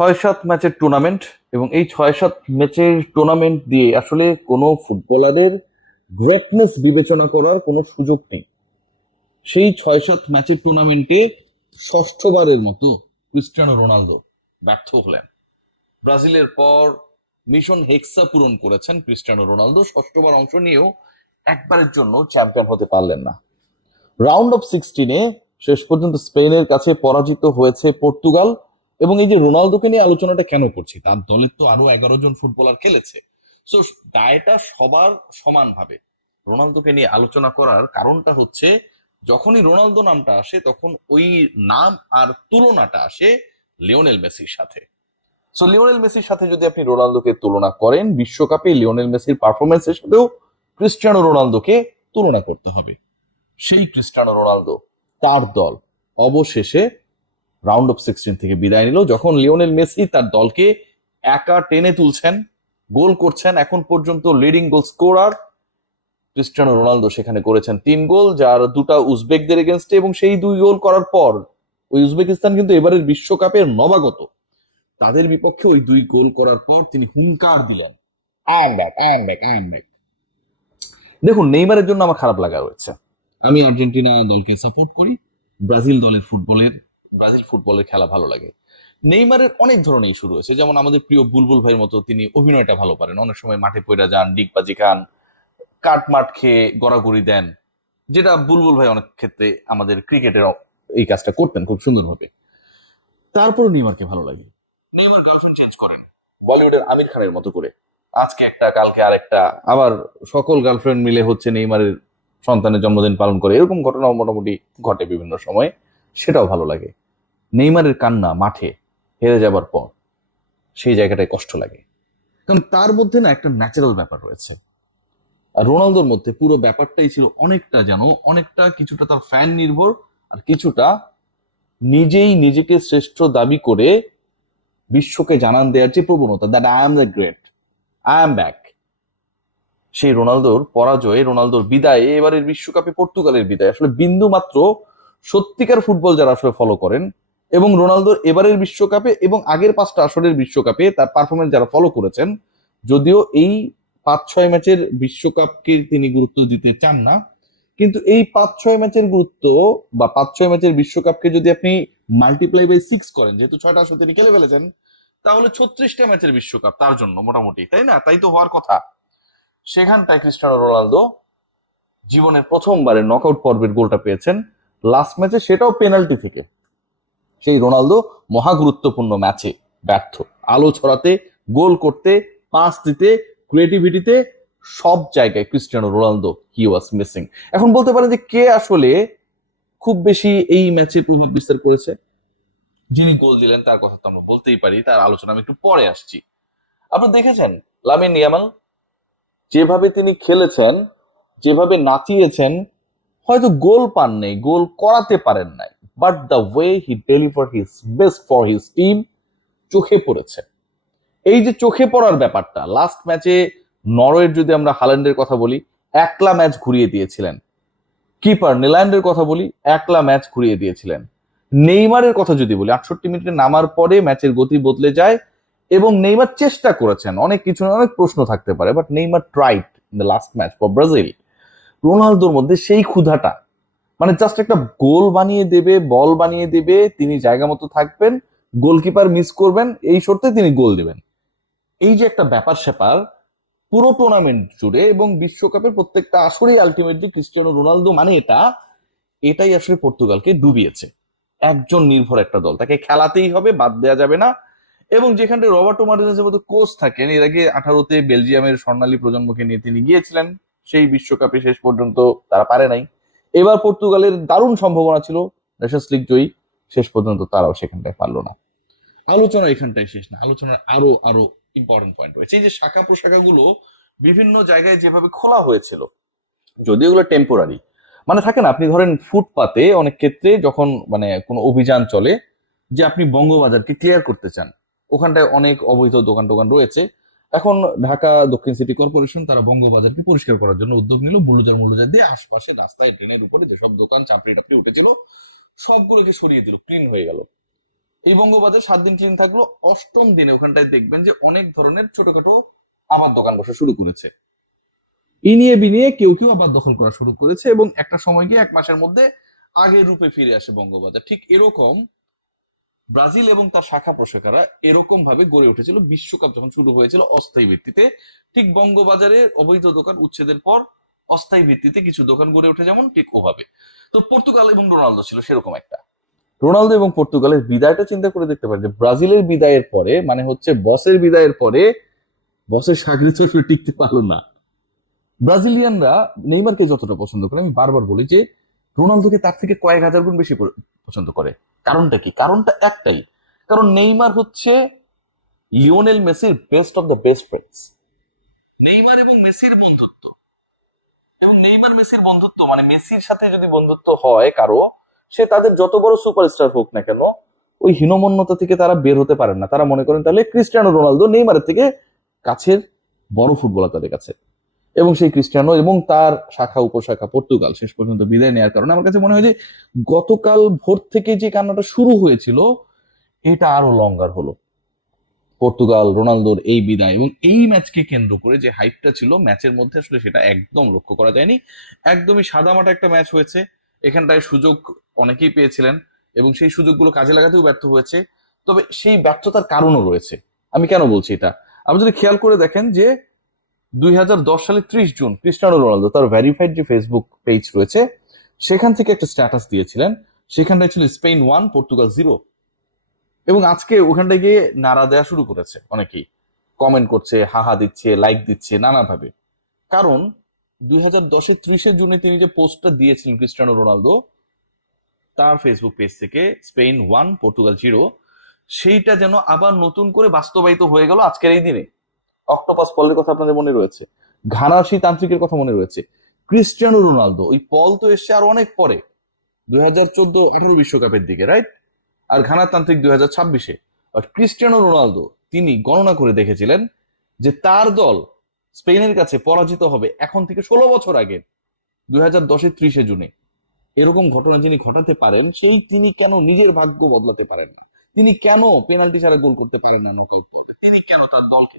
6-7 ম্যাচের টুর্নামেন্ট এবং এই 6-7 ম্যাচের টুর্নামেন্ট দিয়ে আসলে কোনো ফুটবলারের গ্রেটনেস বিবেচনা করার কোনো সুযোগ নেই। সেই 6-7 ম্যাচের টুর্নামেন্টে ষষ্ঠবারের মতো ক্রিস্টিয়ানো রোনালদো ব্যর্থ হলেন। ব্রাজিলের পর মিশন হেক্সা পূরণ করেছেন ক্রিস্টিয়ানো রোনালদো, ষষ্ঠবার অংশ নিয়েও একবারের জন্য চ্যাম্পিয়ন হতে পারলেন না। রাউন্ড অফ 16-এ শেষ পর্যন্ত স্পেনের কাছে পরাজিত হয়েছে পর্তুগাল। এবং এই যে রোনালদোকে নিয়ে আলোচনাটা কেন করছি, তার দলের তো আরো 11 জন ফুটবলার খেলেছে, সো দায়টা সবার সমানভাবে। রোনালদোকে নিয়ে আলোচনা করার কারণটা হচ্ছে, যখনই রোনালদো নামটা আসে তখন ওই নাম আর তুলনাটা আসে লিওনেল মেসির সাথে। সো লিওনেল মেসির সাথে যদি আপনি রোনালদোকে তুলনা করেন, বিশ্বকাপে লিওনেল মেসির পারফরমেন্সের সাথেও ক্রিস্টিয়ানো রোনালদোকে তুলনা করতে হবে। সেই ক্রিস্টিয়ানো রোনালদো, তার দল অবশেষে রাউন্ড অফ 16 থেকে বিদায় নিল, যখন লিওনেল মেসি তার দলকে একা টেনে তুলছেন, গোল করছেন। এখন পর্যন্ত leading goal scorer Cristiano Ronaldo সেখানে করেছেন 3 গোল, যার 2টা উজবেকদের এগেনস্টে, এবং সেই 2 গোল করার পর ওই উজবেকিস্তান কিন্তু এবারের বিশ্বকাপের নবাগত, তাদের বিপক্ষে ওই 2 গোল করার পর তিনি হুঙ্কার দিলেন, I am back, I am back, I am back. দেখুন, নেইমারের জন্য আমার খারাপ লাগা রয়েছে। আমি আর্জেন্টিনা দলকে সাপোর্ট করি, ব্রাজিল ফুটবলের খেলা ভালো লাগে। নেইমারের অনেক ধরনের ইস্যু রয়েছে, যেমন আমাদের প্রিয় বুলবুল ভাইয়ের মতো তিনি অভিনয়টা ভালো পারেন, অনেক সময় মাঠে পড়ে যান, ডিগবাজি খান, কাটমাট খেয়ে গড়াগড়ি দেন, যেটা বুলবুল ভাই অনেক ক্ষেত্রে আমাদের ক্রিকেটের এই কাজটা করতেন খুব সুন্দরভাবে। তারপর নেইমারকে ভালো লাগে। নেইমার গার্লফ্রেন্ড চেঞ্জ করেন বলিউডের আমির খানের মতো করে, আজকে একটা কালকে আরেকটা, আবার সকল গার্লফ্রেন্ড মিলে হচ্ছে নেইমারের সন্তানের জন্মদিন পালন করে, এরকম ঘটনাও মোটামুটি ঘটে বিভিন্ন সময়, সেটাও ভালো লাগে। নেইমারের কান্না মাঠে হেরে যাবার পর সেই জায়গাটায় কষ্ট লাগে, কারণ তার মধ্যে না একটা ন্যাচারাল ব্যাপার রয়েছে। আর রোনালদোর মধ্যে পুরো ব্যাপারটাই ছিল অনেকটা কিছুটা তার ফ্যান নির্ভর, আর কিছুটা নিজেই নিজেকে শ্রেষ্ঠ দাবি করে বিশ্বকে জানান দেওয়ার যে প্রবণতা, that I am the great, I am back. সেই রোনালদোর পরাজয়ে, রোনালদোর বিদায়ে, এবারের বিশ্বকাপে পর্তুগালের বিদায় আসলে বিন্দু মাত্র সত্যিকার ফুটবল যারা আসলে ফলো করেন, এবং রোনালদোর এবারের বিশ্বকাপে এবং আগের 5টা আসরের বিশ্বকাপে তার পারফরমেন্স যারা ফলো করেছেন, যদিও এই 5-6 ম্যাচের বিশ্বকাপকে তিনি গুরুত্ব দিতে চান না, কিন্তু এই 5-6 ম্যাচের গুরুত্ব বা 5-6 ম্যাচের বিশ্বকাপকে যদি আপনি মাল্টিপ্লাই বাই 6 করেন, যেহেতু 6টা আসর তিনি খেলে ফেলেছেন, তাহলে 36টা ম্যাচের বিশ্বকাপ তার জন্য মোটামুটি, তাই না? তাই তো হওয়ার কথা। সেখানটায় ক্রিস্টিয়ানো রোনালদো জীবনের প্রথমবারের নকআউট পর্বের গোলটা পেয়েছেন লাস্ট ম্যাচে, সেটাও পেনাল্টি থেকে। সেই রোনালদো মহা গুরুত্বপূর্ণ ম্যাচে ব্যর্থ, আলো ছড়াতে, গোল করতে, পাস দিতে, ক্রিয়েটিভিটিতে, সব জায়গায় Cristiano Ronaldo he was missing. এখন বলতে পারেন যে কে আসলে খুব বেশি এই ম্যাচে প্রভাব বিস্তার করেছে? যিনি গোল দিলেন তার কথা তো আমরা বলতেই পারি, তার আলোচনা আমি একটু পরে আসছি। আপনারা দেখেছেন লামিন ইয়ামাল যেভাবে তিনি খেলেছেন, যেভাবে নাচিয়েছেন, হয়তো গোল পান নেই, গোল করাতে পারেন নাই, but the way he deliver his best for his team চোখে পড়েছে। এই যে চোখে পড়ার ব্যাপারটা, লাস্ট ম্যাচে নরওয়ের যদি আমরা হাল্যান্ডের কথা বলি, একলা ম্যাচ ঘুরিয়ে দিয়েছিলেন। কিপার নেদারল্যান্ডের কথা বলি, একলা ম্যাচ ঘুরিয়ে দিয়েছিলেন। নেইমারের কথা যদি বলি, 68 মিনিটে নামার পরে ম্যাচের গতি বদলে যায়, এবং নেইমার চেষ্টা করেছেন, অনেক কিছু অনেক প্রশ্ন থাকতে পারে, but Neymar tried in the last match for Brazil. রোনালদোর মধ্যে সেই ক্ষুধাটা, মানে জাস্ট একটা গোল বানিয়ে দেবে, বল বানিয়ে দেবে, তিনি জায়গা মতো থাকবেন, গোলকিপার মিস করবেন, এই শর্তে তিনি গোল দেবেন। এই যে একটা ব্যাপার স্যাপার পুরো টুর্নামেন্ট জুড়ে এবং বিশ্বকাপের প্রত্যেকটা আসরেই আলটিমেটলি ক্রিস্টিয়ানো রোনালদো মানে এটাই আসলে পর্তুগালকে ডুবিয়েছে। একজন নির্ভর একটা দল, তাকে খেলাতেই হবে, বাদ দেওয়া যাবে না। এবং যেখানে রবার্টো মার্টিনেজের মতো কোচ থাকেন, এর আগে 18তে বেলজিয়ামের স্বর্ণালী প্রজন্মকে নিয়ে তিনি গিয়েছিলেন, সেই বিশ্বকাপে শেষ পর্যন্ত তারা পারে নাই। এবার পর্তুগালের দারুণ সম্ভাবনা ছিল নেশনস লিগ জয়ী, শেষ পর্যন্ত তারাও সেখানটায় পারলো না। আলোচনা এখানটাই শেষ না, আলোচনার আরো আরো ইম্পর্টেন্ট পয়েন্ট রয়েছে। এই যে শাখা প্রশাখাগুলো বিভিন্ন জায়গায় যেভাবে খোলা হয়েছিল, যদিও এগুলো টেম্পোরারি, মানে থাকে না, আপনি ধরেন ফুটপাতে অনেক ক্ষেত্রে যখন মানে কোনো অভিযান চলে, যে আপনি বঙ্গবাজারকে ক্লিয়ার করতে চান, ওখানটায় অনেক অবৈধ দোকান টোকান রয়েছে। এখন ঢাকা দক্ষিণ সিটি কর্পোরেশন তারা বঙ্গবাজারকে পরিষ্কার করার জন্য উদ্যোগ নিল, বুলডোজার দিয়ে আশপাশে রাস্তায় ট্রেনের উপরে যেসব দোকান চাপড়ি টাপড়ি উঠেছিল সবগুলোকে সরিয়ে দিল, ক্লিন হয়ে গেল। এই বঙ্গবাজার 7 দিন ক্লিন থাকলো, 8ম দিনে ওখানটায় দেখবেন যে অনেক ধরনের ছোটখাটো আবার দোকান বসা শুরু করেছে। ইনিয়ে বিনিয়ে কেউ কেউ আবার দখল করা শুরু করেছে এবং একটা সময় গিয়ে 1 মাসের মধ্যে আগের রূপে ফিরে আসে বঙ্গবাজার। ঠিক এরকম ব্রাজিল এবং তার শাখা প্রশাখারা এরকম ভাবে গড়ে উঠেছিল বিশ্বকাপ যখন শুরু হয়েছিল অস্থায়ী ভিত্তিতে। ঠিক বঙ্গবাজারে অবৈধ দোকান উচ্ছেদের পর অস্থায়ী ভিত্তিতে কিছু দোকান গড়ে ওঠে যেমন, ঠিক ওভাবে। তো পর্তুগাল এবং রোনালদো ছিল সেরকম একটা। রোনালদো এবং পর্তুগালের বিদায়টা চিন্তা করে দেখতে পারেন যে ব্রাজিলের বিদায়ের পরে, মানে হচ্ছে বসের বিদায়ের পরে, বসের সাগরে তো আসলে টিকতে পারলো না। ব্রাজিলিয়ানরা নেইমারকে যতটা পছন্দ করে, আমি বারবার বলি যে রোনালদোকে তার থেকে কয়েক হাজার গুণ বেশি পছন্দ করে। কারণটা কি? কারণটা একটাই, কারণ নেইমার হচ্ছে লিওনেল মেসির best of the best friends. Neymar এবং মেসির বন্ধুত্ব, এবং নেইমার মেসির বন্ধুত্ব মানে মেসির সাথে যদি বন্ধুত্ব হয় কারো, সে তাদের যত বড় সুপারস্টার হোক না কেন, ওই হীনমন্যতা থেকে তারা বের হতে পারেন না। তারা মনে করেন তাহলে ক্রিস্টিয়ানো রোনালদো নেইমারের থেকে কাছের বড় ফুটবলার তাদের কাছে। এবং সেই ক্রিস্টিয়ানো এবং তার শাখা উপশাখা পর্তুগাল শেষ পর্যন্ত বিদায় নেওয়ার কারণে আমার কাছে মনে হয় যে গতকাল ভোর থেকে যে কান্নাটা শুরু হয়েছিল এটা আরো লঙ্গার হলো। পর্তুগাল রোনালদোর এই বিদায় এবং এই ম্যাচকে কেন্দ্র করে যে হাইপটা ছিল ম্যাচের মধ্যে, আসলে সেটা একদম লক্ষ্য করা যায়নি। একদমই সাদামাটা একটা ম্যাচ হয়েছে। এখানটায় সুযোগ অনেকেই পেয়েছিলেন এবং সেই সুযোগগুলো কাজে লাগাতেও ব্যর্থ হয়েছে। তবে সেই ব্যর্থতার কারণও রয়েছে। আমি কেন বলছি এটা, আপনি যদি খেয়াল করে দেখেন যে 2010 সালে 30 জুন ক্রিস্টিয়ানো রোনালদো তার ভেরিফাইড যে ফেসবুক পেজ রয়েছে সেখান থেকে একটা স্ট্যাটাস দিয়েছিলেন। সেখানটায় ছিল স্পেন 1 পর্তুগাল 0। এবং আজকে ওখানটায় গিয়ে নাড়া দেওয়া শুরু করেছে, অনেকেই কমেন্ট করছে, হাহা দিচ্ছে, লাইক দিচ্ছে নানাভাবে। কারণ 2010-এর 30 জুনে তিনি যে পোস্টটা দিয়েছিলেন ক্রিস্টিয়ানো রোনালদো তার ফেসবুক পেজ থেকে, স্পেন 1 পর্তুগাল 0, সেইটা যেন আবার নতুন করে বাস্তবায়িত হয়ে গেল আজকের এই দিনে। অক্টোপাস পলের কথা আপনাদের মনে রয়েছে, ঘানাসি তান্ত্রিকের কথা মনে রয়েছে। ক্রিস্টিয়ানো রোনালদো ওই পল তো এসছে আর অনেক পরে, 2014-18 বিশ্বকাপের দিকে, রাইট? আর ঘানার তান্ত্রিক 2026-এ। আর ক্রিস্টিয়ানো রোনালদো তিনি গণনা করে দেখেছিলেন যে তার দল স্পেনের কাছে পরাজিত হবে এখন থেকে 16 বছর আগে, 2010-এর 30 জুনে। এরকম ঘটনা যিনি ঘটাতে পারেন সেই তিনি কেন নিজের ভাগ্য বদলাতে পারেন না? তিনি কেন পেনাল্টি ছাড়া গোল করতে পারেন না নকআউট? তিনি কেন তার দলকে